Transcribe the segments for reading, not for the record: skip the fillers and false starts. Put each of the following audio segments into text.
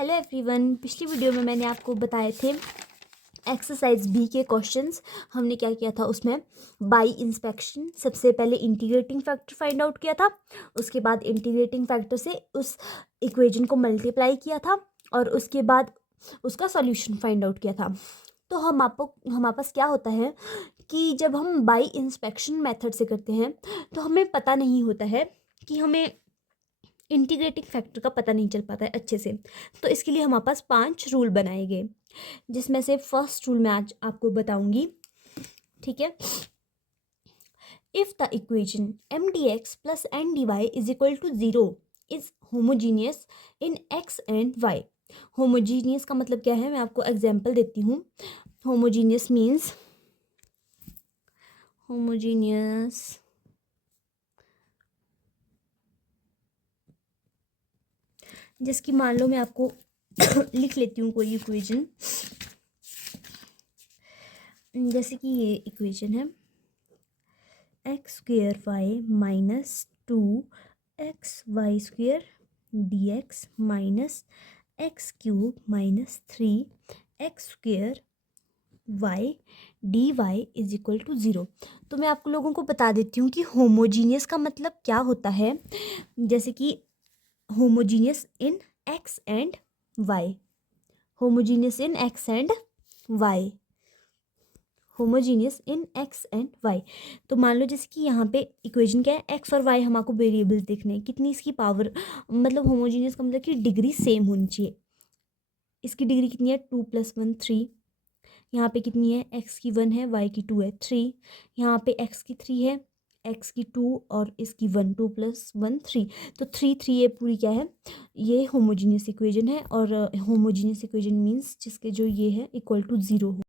Hello everyone, पिछली video में मैंने आपको बताए थे एक्सरसाइज बी के क्वेश्चंस। हमने क्या किया था उसमें, बाय इंस्पेक्शन सबसे पहले इंटीग्रेटिंग फैक्टर फाइंड आउट किया था, उसके बाद इंटीग्रेटिंग फैक्टर से उस इक्वेशन को मल्टीप्लाई किया था और उसके बाद उसका सॉल्यूशन फाइंड आउट किया था। तो हमारे पास क्या होता है कि जब हम बाय इंस्पेक्शन मेथड से करते हैं तो हमें पता नहीं होता है कि हमें इंटीग्रेटिंग फैक्टर का पता नहीं चल पाता है अच्छे से। तो इसके लिए हमारे पास 5 रूल बनाए गए, जिसमें से फर्स्ट रूल मैं आज आपको बताऊंगी। ठीक है, if the equation M d x plus N d y is equal to 0 is homogeneous in x and y. होमोजीनियस का मतलब क्या है, मैं आपको एग्जाम्पल देती हूँ। होमोजीनियस मीन्स जिसकी मान लो मैं आपको लिख लेती हूँ कोई इक्वेशन, जैसे कि ये इक्वेशन है x square y minus 2 XY² dx minus x cube minus 3 x² y dy is equal to 0। तो मैं आप लोगों को बता देती हूँ कि होमोजीनियस का मतलब क्या होता है। जैसे कि homogeneous in x and y, homogeneous in x and y, homogeneous in x and y. तो मान लो जैसे कि यहाँ पे इक्वेशन क्या है, एक्स और वाई हमको वेरिएबल्स देखने हैं, कितनी इसकी पावर, मतलब होमोजीनियस का मतलब कि डिग्री सेम होनी चाहिए। इसकी डिग्री कितनी है, 2 + 1 3। यहाँ पे कितनी है, एक्स की 1 है, वाई की 2 है 3। यहाँ पे एक्स की 3 है, एक्स की 2 और इसकी 1, 2 + 1 3। तो 3 3 ये पूरी क्या है, ये होमोजीनियस इक्वेशन है। और होमोजीनियस इक्वेशन मीन्स जिसके जो ये है इक्वल टू 0 हो।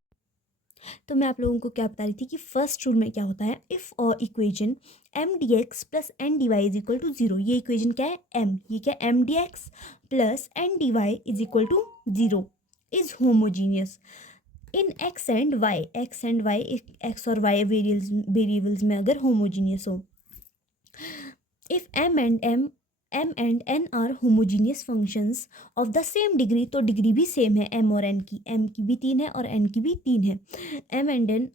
तो मैं आप लोगों को क्या बता रही थी कि फर्स्ट रूल में क्या होता है, इफ़ और equation M d x plus N d y is equal to 0। ये इक्वेशन क्या है, एम, ये क्या M d x plus N d y is equal to 0 is homogeneous in x and y. X and y, x और y variables में अगर homogeneous हो। If M and N are homogeneous functions of the same degree, तो degree भी same है M और N की, M की भी 3 है और एन की भी 3 है। M and N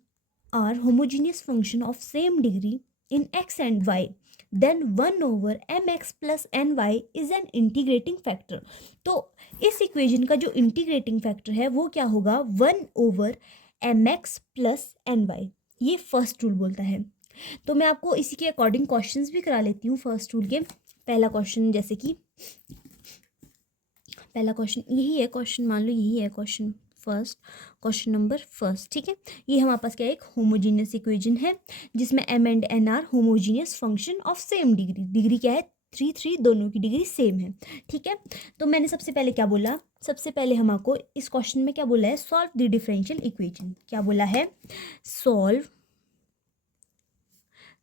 are homogeneous function of same degree in x and y, then 1/mx plus N y is an integrating factor. तो इस इक्वेशन का जो इंटीग्रेटिंग फैक्टर है वो क्या होगा, 1/mx प्लस एन वाई। ये फर्स्ट रूल बोलता है। तो मैं आपको इसी के अकॉर्डिंग क्वेश्चंस भी करा लेती हूँ फर्स्ट रूल के। पहला क्वेश्चन, जैसे कि पहला क्वेश्चन यही है, क्वेश्चन मान लो यही है question first, question number first. ठीक है, ये हमारे पास क्या है, एक होमोजीनियस इक्वेशन है जिसमें M and N are homogeneous function of same degree. Degree क्या है, 3 3, दोनों की डिग्री सेम है। ठीक है, तो मैंने सबसे पहले क्या बोला, सबसे पहले हमको इस क्वेश्चन में क्या बोला है, सॉल्व द डिफरेंशियल इक्वेशन। क्या बोला है, सॉल्व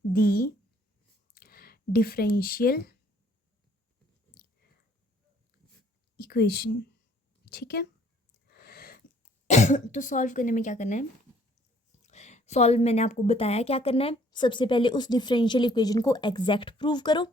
द डिफरेंशियल इक्वेशन। ठीक है, तो सॉल्व करने में क्या करना है, सॉल्व मैंने आपको बताया क्या करना है। सबसे पहले उस डिफरेंशियल इक्वेशन को एग्जैक्ट प्रूव करो।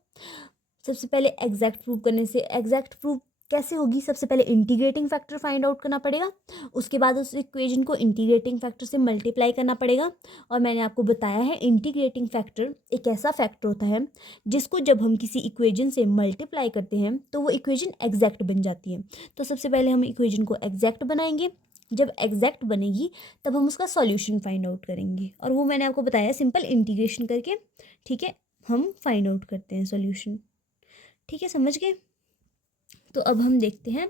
सबसे पहले एग्जैक्ट प्रूव करने से, एग्जैक्ट प्रूव कैसे होगी, सबसे पहले इंटीग्रेटिंग फैक्टर फाइंड आउट करना पड़ेगा, उसके बाद उस इक्वेशन को इंटीग्रेटिंग फैक्टर से मल्टीप्लाई करना पड़ेगा। और मैंने आपको बताया है इंटीग्रेटिंग फैक्टर एक ऐसा फैक्टर होता है जिसको जब हम किसी इक्वेशन से मल्टीप्लाई करते हैं तो वो इक्वेशन एग्जैक्ट बन जाती है। तो सबसे पहले हम इक्वेशन को एग्जैक्ट बनाएंगे, जब एग्जैक्ट बनेगी तब हम उसका सॉल्यूशन फाइंड आउट करेंगे, और वो मैंने आपको बताया सिंपल इंटीग्रेशन करके। ठीक है, हम फाइंड आउट करते हैं सॉल्यूशन। ठीक है, समझ गए। तो अब हम देखते हैं,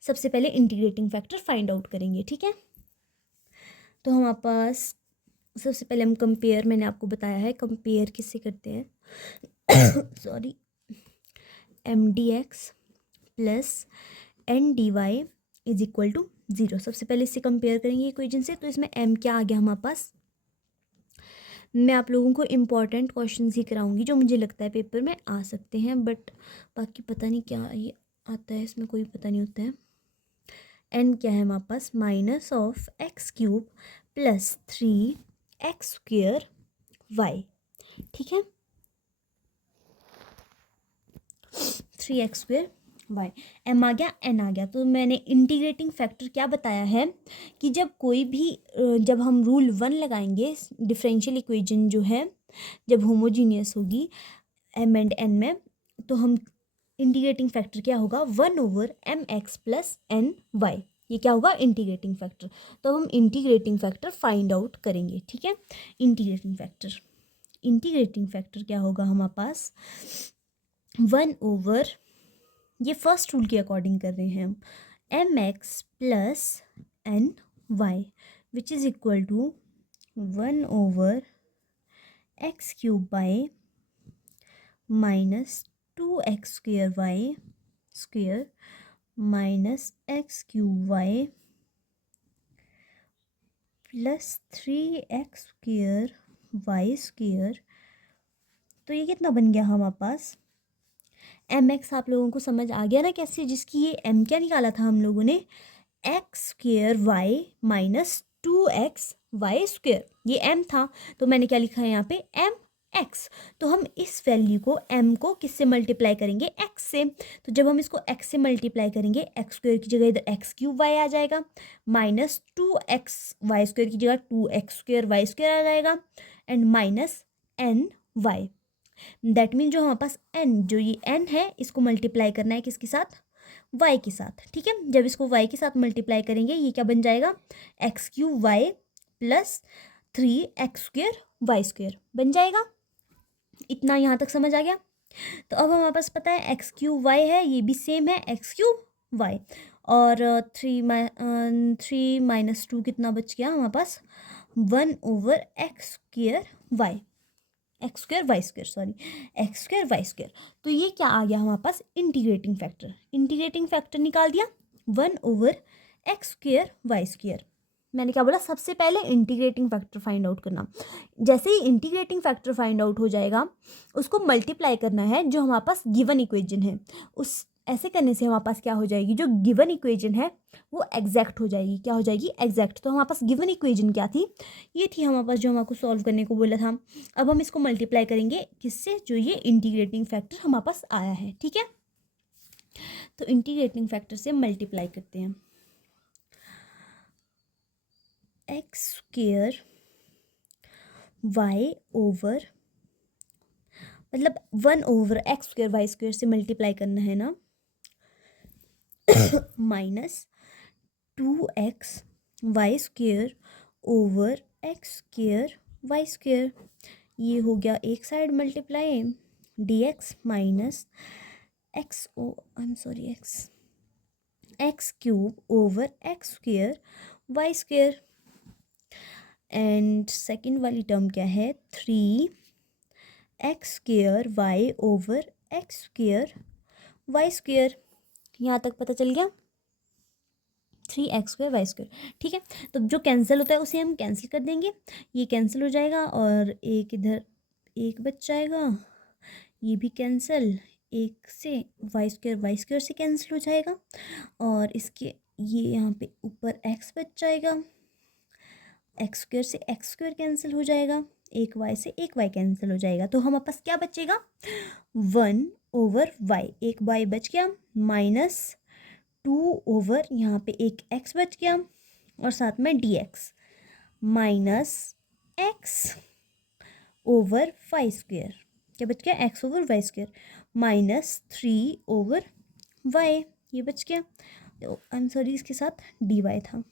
सबसे पहले इंटीग्रेटिंग फैक्टर फाइंड आउट करेंगे। ठीक है, तो हमारे पास सबसे पहले हम कंपेयर, मैंने आपको बताया है कंपेयर किससे करते हैं sorry, M d x plus N d y is equal to 0। सबसे पहले इससे कंपेयर करेंगे इक्वेशन से। तो इसमें m क्या आ गया हमारे पास, मैं आप लोगों को इम्पॉर्टेंट क्वेश्चन ही कराऊंगी जो मुझे लगता है पेपर में आ सकते हैं, बट बाकी पता नहीं क्या ये आता है, इसमें कोई पता नहीं होता है। n क्या है हमारे पास, -(x³ + 3x² y। ठीक है, 3x² वाई, एम आ गया, एन आ गया। तो मैंने इंटीग्रेटिंग फैक्टर क्या बताया है कि जब कोई भी जब हम रूल 1 लगाएंगे डिफरेंशियल इक्वेशन जो है जब होमोजीनियस होगी एम एंड एन में, तो हम इंटीग्रेटिंग फैक्टर क्या होगा 1/mx प्लस एन वाई, ये क्या होगा इंटीग्रेटिंग फैक्टर। तो हम इंटीग्रेटिंग फैक्टर फाइंड आउट करेंगे, ठीक है। इंटीग्रेटिंग फैक्टर क्या होगा हमारे पास 1/, ये फर्स्ट रूल के अकॉर्डिंग कर रहे हैं हम, mx plus N y which is equal to 1/x³ by minus 2x² y square minus x³ y plus 3x² y square. तो ये कितना बन गया हमारे पास mx, आप लोगों को समझ आ गया ना कैसे, जिसकी ये m क्या निकाला था हम लोगों ने x² y minus 2x y square, ये m था। तो मैंने क्या लिखा है यहाँ पे m x। तो हम इस वैल्यू को m को किससे मल्टीप्लाई करेंगे x से। तो जब हम इसको x से मल्टीप्लाई करेंगे x² की जगह इधर x³ y आ जाएगा, माइनस 2x y² की जगह 2x² y² आ जाएगा and minus n y। That mean जो हमारे पास n, जो ये n है इसको मल्टीप्लाई करना है किसके साथ y के साथ, ठीक है। जब इसको y के साथ मल्टीप्लाई करेंगे ये क्या बन जाएगा x³ y plus 3x² y² बन जाएगा। इतना यहाँ तक समझ आ गया। तो अब हमारे पास पता है x³ y है, ये भी सेम है x³ y, और 3 माइनस 2 कितना बच गया हमारे पास 1/x² y, x² y² sorry x² y²। तो ये क्या आ गया हमारे पास इंटीग्रेटिंग फैक्टर। इंटीग्रेटिंग फैक्टर निकाल दिया 1/x² y²। मैंने क्या बोला सबसे पहले इंटीग्रेटिंग फैक्टर फाइंड आउट करना। जैसे ही इंटीग्रेटिंग फैक्टर फाइंड आउट हो जाएगा उसको मल्टीप्लाई करना है जो हमारे पास गिवन इक्वेशन है, उस ऐसे करने से हमारे पास क्या हो जाएगी जो गिवन इक्वेशन है वो एग्जैक्ट हो जाएगी। क्या हो जाएगी एग्जैक्ट। तो हमारे पास गिवन इक्वेशन क्या थी, ये थी हमारे पास जो हमारे को सॉल्व करने को बोला था। अब हम इसको मल्टीप्लाई करेंगे किससे, जो ये इंटीग्रेटिंग फैक्टर हमारे पास आया है, ठीक है। तो इंटीग्रेटिंग फैक्टर से मल्टीप्लाई करते हैं x² y ओवर, मतलब 1/x² y² से मल्टीप्लाई करना है ना, minus 2x y² over x² y²। ये हो गया एक side multiply dx minus x³ over x² y² and second वाली टर्म क्या है 3x² y over x² y²। यहाँ तक पता चल गया 3x² y², ठीक है। तो जो कैंसिल होता है उसे हम कैंसिल कर देंगे, ये कैंसिल हो जाएगा और एक इधर एक बच जाएगा, ये भी कैंसिल, एक से y² से कैंसिल हो जाएगा और इसके ये यहाँ पे ऊपर x बच जाएगा, x² से x² कैंसिल हो जाएगा, एक y से एक y कैंसिल हो जाएगा। तो हमारे पास क्या बचेगा 1/y, एक y बच गया, माइनस 2 यहाँ पे एक x बच गया और साथ में dx minus x over y², क्या बच गया x over y² minus 3/y, ये बच गया। आई एम सॉरी इसके साथ dy था,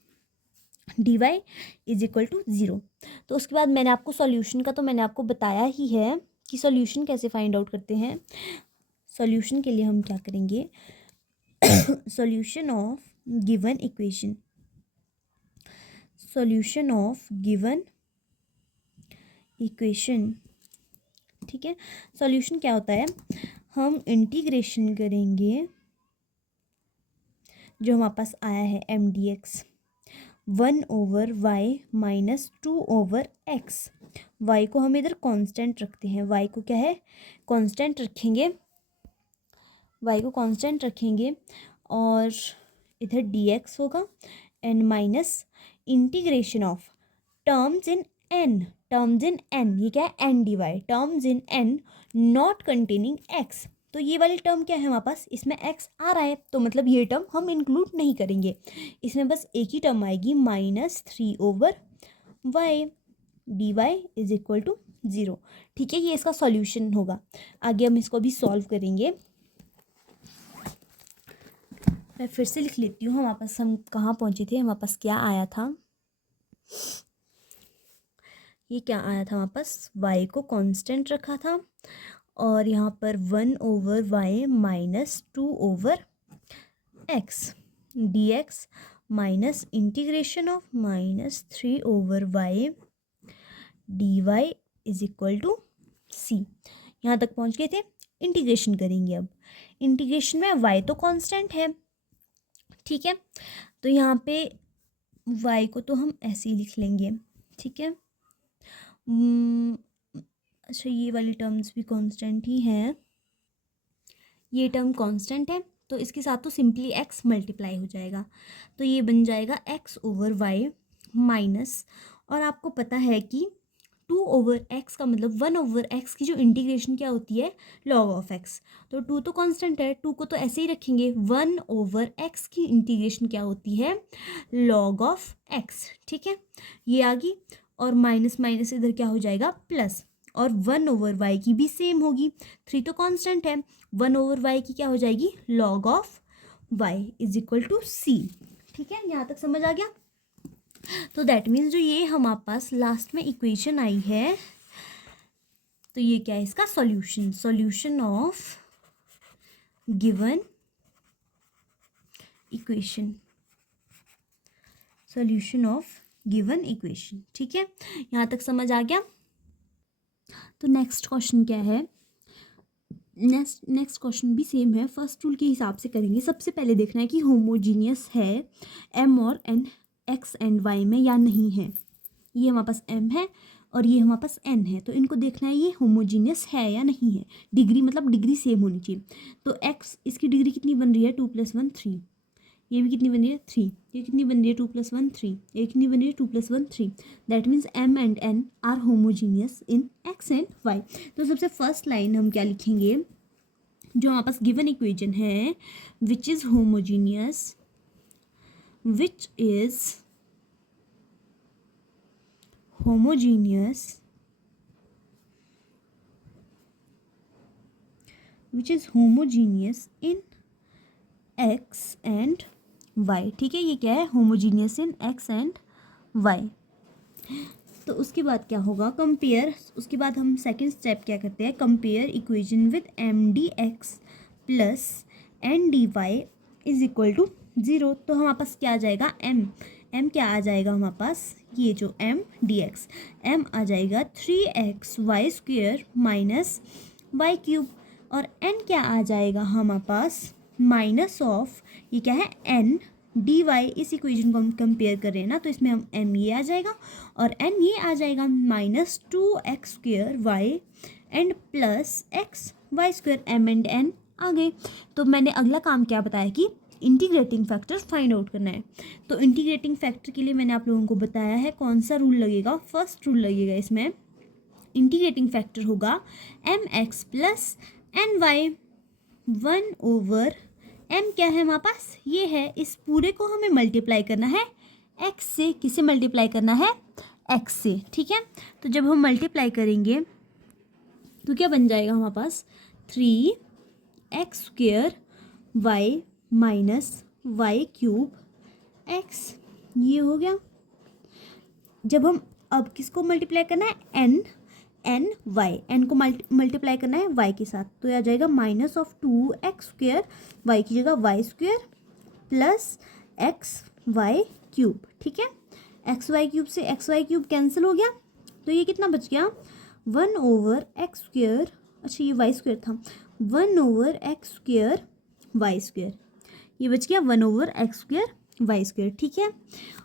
dy इज इक्वल टू 0। तो उसके बाद मैंने आपको सॉल्यूशन का तो मैंने आपको बताया ही है कि सॉल्यूशन कैसे फाइंड आउट करते हैं। सॉल्यूशन के लिए हम क्या करेंगे solution of given equation, solution of given equation, ठीक है। सॉल्यूशन क्या होता है, हम इंटीग्रेशन करेंगे जो हमारे पास आया है mdx 1/y minus 2/x। y को हम इधर कांस्टेंट रखते हैं, y को क्या है कांस्टेंट रखेंगे, y को कांस्टेंट रखेंगे और इधर dx होगा and minus integration of terms in n, ये क्या है n dy, terms in n not containing x, तो ये वाली टर्म क्या है हमारे पास, इसमें x आ रहा है, तो मतलब ये टर्म हम इंक्लूड नहीं करेंगे, इसमें बस एक ही टर्म आएगी -3/y dy is equal to 0। ठीक है, ये इसका सॉल्यूशन होगा। आगे हम इसको भी सॉल्व करेंगे। मैं फिर से लिख लेती हूँ हमारे पास हम कहाँ पहुँचे थे, हमारे पास क्या आया था, ये क्या आया था हमारे पास, y को कांस्टेंट रखा था और यहाँ पर 1/y -2/x dx minus integration of -3/y dy is equal to c। यहाँ तक पहुँच गए थे। इंटीग्रेशन करेंगे अब। इंटीग्रेशन में y तो कांस्टेंट है, ठीक है, तो यहाँ पे y को तो हम ऐसे ही लिख लेंगे, ठीक है। अच्छा, ये वाली टर्म्स भी कांस्टेंट ही हैं, ये टर्म कांस्टेंट है तो इसके साथ तो सिंपली x मल्टीप्लाई हो जाएगा, तो ये बन जाएगा x/y माइनस, और आपको पता है कि 2/x का मतलब 1/x की जो इंटीग्रेशन क्या होती है, log ऑफ x। तो 2 तो कांस्टेंट है, 2 को तो ऐसे ही रखेंगे, 1/x की इंटीग्रेशन क्या होती है, log ऑफ x। ठीक है, ये आ गई, और माइनस माइनस इधर क्या हो जाएगा, प्लस, और 1/y की भी सेम होगी, 3 तो कांस्टेंट है, 1/y की क्या हो जाएगी, log of y is equal to c। ठीक है, यहाँ तक समझ आ गया। तो दैट मीन्स जो ये हमारे पास लास्ट में इक्वेशन आई है, तो ये क्या है, इसका solution, solution of given equation, solution of given equation. ठीक है, यहाँ तक समझ आ गया। तो नेक्स्ट क्वेश्चन क्या है, नेक्स्ट क्वेश्चन भी सेम है, फर्स्ट रूल के हिसाब से करेंगे। सबसे पहले देखना है कि होमोजीनियस है m और n x एंड y में या नहीं है। ये हमारे पास m है और ये हमारे पास n है, तो इनको देखना है ये होमोजीनियस है या नहीं है। डिग्री मतलब डिग्री सेम होनी चाहिए। तो x, इसकी डिग्री कितनी बन रही है, 2 + 1 3, ये भी कितनी बन रही है 3, ये कितनी बन रही है 2 + 1 3, ये कितनी बन रही है 2 + 1 3। That means m and n are homogeneous in x and y। तो सबसे फर्स्ट लाइन हम क्या लिखेंगे, जो हमारे पास गिवन इक्वेशन है, which is homogeneous, which is homogeneous, which is homogeneous in x and y। ठीक है, ये क्या है, homogeneous in x and y। तो उसके बाद क्या होगा, कंपेयर, उसके बाद हम सेकंड स्टेप क्या करते हैं, compare equation with M d x plus N d y is equal to 0। तो हमारे पास क्या आ जाएगा, एम क्या आ जाएगा हमारे पास, ये जो एम डी एक्स, एम आ जाएगा 3xy² माइनस वाई क्यूब, और एन क्या आ जाएगा हमारे पास, माइनस ऑफ, ये क्या है, एन डी वाई। इस इक्वेशन को हम कंपेयर कर रहे हैं ना, तो इसमें हम एम ये आ जाएगा और एन ये आ जाएगा, -2x² Y and plus x y², M and N आ गए। तो मैंने अगला काम क्या बताया कि इंटीग्रेटिंग फैक्टर फाइंड आउट करना है। तो इंटीग्रेटिंग फैक्टर के लिए मैंने आप लोगों को बताया है कौन सा रूल लगेगा, फर्स्ट रूल लगेगा इसमें, इंटीग्रेटिंग फैक्टर होगा mx plus N y 1/m क्या है हमारे पास, ये है, इस पूरे को हमें मल्टीप्लाई करना है x से। किसे मल्टीप्लाई करना है, x से। ठीक है, तो जब हम मल्टीप्लाई करेंगे तो क्या बन जाएगा हमारे पास, 3x² y minus y³ x, ये हो गया। जब हम अब किसको मल्टीप्लाई करना है, एन वाई, एन को मल्टीप्लाई करना है y के साथ, तो आ जाएगा -2x² y की जगह y² प्लस xy³। ठीक है, xy³ से xy³ कैंसिल हो गया, तो ये कितना बच गया, 1/x², अच्छा ये y² था, 1/x² y², ये बच गया 1/x² y²। ठीक है,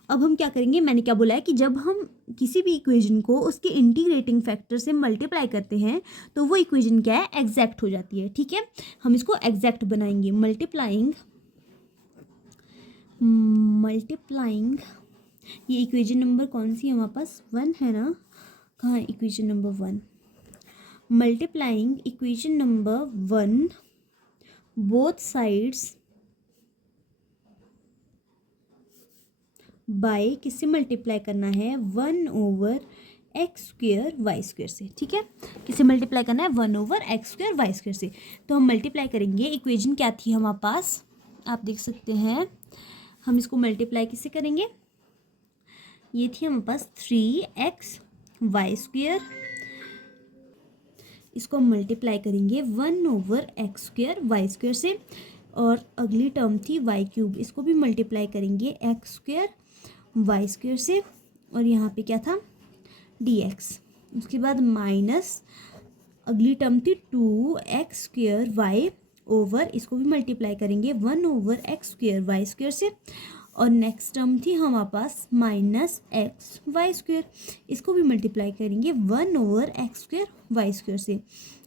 अब हम क्या करेंगे, मैंने क्या बोला है कि जब हम किसी भी इक्वेशन को उसके इंटीग्रेटिंग फैक्टर से मल्टीप्लाई करते हैं तो वो इक्वेशन क्या है, एग्जैक्ट हो जाती है। ठीक है, हम इसको एग्जैक्ट बनाएंगे, मल्टीप्लाइंग, ये इक्वेशन नंबर कौन सी है हमारे पास, 1 है ना, कहाँ है equation number 1, multiplying equation number 1 both sides by किससे मल्टीप्लाई करना है, 1/x² y² से। ठीक है, किसे मल्टीप्लाई करना है, 1/x² y² से। तो हम मल्टीप्लाई करेंगे, इक्वेशन क्या थी हमारे पास, आप देख सकते हैं, हम इसको मल्टीप्लाई किससे करेंगे, ये थी हमारे पास 3x y², इसको हम मल्टीप्लाई करेंगे 1/x² y² से, और अगली टर्म थी y³, इसको भी मल्टीप्लाई करेंगे x² y² से, और यहाँ पे क्या था dx। उसके बाद माइनस अगली टर्म थी 2x² y ओवर, इसको भी मल्टीप्लाई करेंगे 1/x² y² से, और नेक्स्ट टर्म थी हमारे पास -x y², इसको भी मल्टीप्लाई करेंगे 1/x² y² से,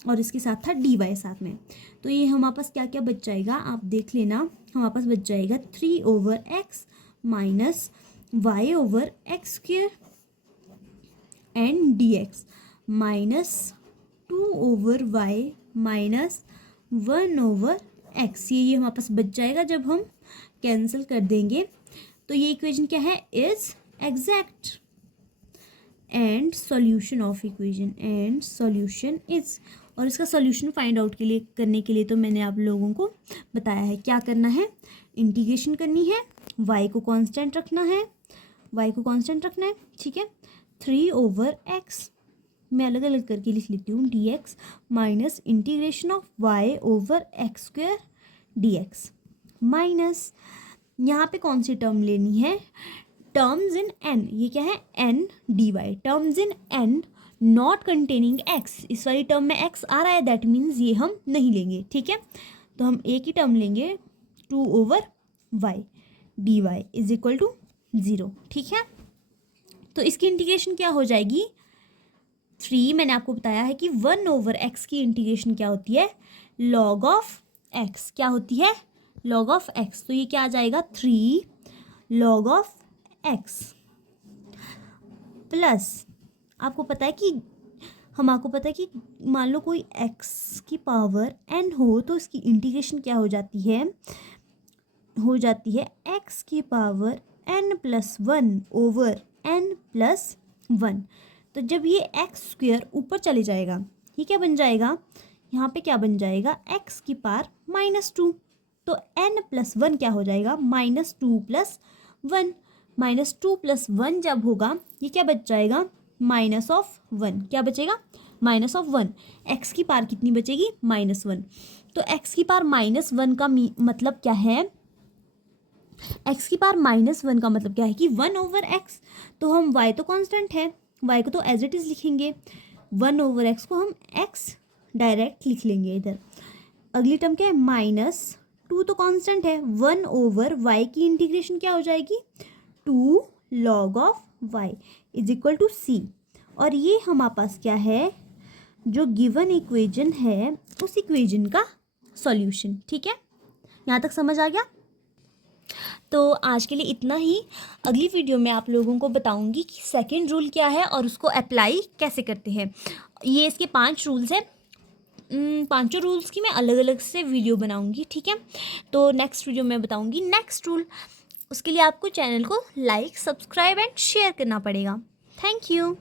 और इसके साथ था dy साथ में। तो ये हमारे पास क्या क्या बच जाएगा, आप देख लेना, हमारे पास बच जाएगा 3/x minus y/x² and dx minus 2/y minus 1/x। ये हमारे पास बच जाएगा जब हम कैंसिल कर देंगे। तो ये इक्वेशन क्या है, is exact, and solution of equation, and solution is. और इसका सॉल्यूशन फाइंड आउट करने के लिए तो मैंने आप लोगों को बताया है क्या करना है, इंटीग्रेशन करनी है, y को कांस्टेंट रखना है, y को कांस्टेंट रखना है। ठीक है, 3/x मैं अलग अलग करके लिख लेती हूँ, dx minus integration of y/x² dx minus, यहाँ पे कौन सी टर्म लेनी है, टर्म्स इन n, ये क्या है n dy, terms in n not containing x, इस वाली टर्म में x आ रहा है, दैट मीन्स ये हम नहीं लेंगे। ठीक है, तो हम एक ही टर्म लेंगे 2/y dy is equal to 0। ठीक है, तो इसकी इंटीग्रेशन क्या हो जाएगी, 3, मैंने आपको बताया है कि 1/x की इंटीग्रेशन क्या होती है, log ऑफ x, क्या होती है, log ऑफ x। तो ये क्या आ जाएगा, 3 log ऑफ x प्लस, आपको पता है कि आपको पता है कि मान लो कोई x की पावर n हो तो इसकी इंटीग्रेशन क्या हो जाती है, x की पावर n+1 ओवर n+1। तो जब ये x² ऊपर चले जाएगा, ये क्या बन जाएगा, यहाँ पे क्या बन जाएगा, x की पावर -2, तो n+1 क्या हो जाएगा, -2+1, -2+1 जब होगा, ये क्या बच जाएगा, -1, क्या बचेगा, -1। x की पावर कितनी बचेगी, -1। तो x की पावर -1 का मतलब क्या है, x की पावर -1 का मतलब क्या है कि 1/x। तो हम y तो कांस्टेंट है, y को तो एज इट इज़ लिखेंगे, 1/x को हम x डायरेक्ट लिख लेंगे इधर। अगली टर्म क्या है, -2 तो कांस्टेंट है, 1/y की इंटीग्रेशन क्या हो जाएगी, 2 log of y is equal to c। और ये हमारे पास क्या है, जो गिवन इक्वेशन है उस इक्वेशन का सॉल्यूशन। ठीक है, यहाँ तक समझ आ गया। तो आज के लिए इतना ही, अगली वीडियो में आप लोगों को बताऊंगी कि सेकंड रूल क्या है और उसको अप्लाई कैसे करते हैं। ये इसके 5 रूल्स हैं, 5 रूल्स की मैं अलग अलग से वीडियो बनाऊंगी। ठीक है, तो नेक्स्ट वीडियो में बताऊंगी नेक्स्ट रूल। उसके लिए आपको चैनल को लाइक, सब्सक्राइब एंड शेयर करना पड़ेगा। Thank you.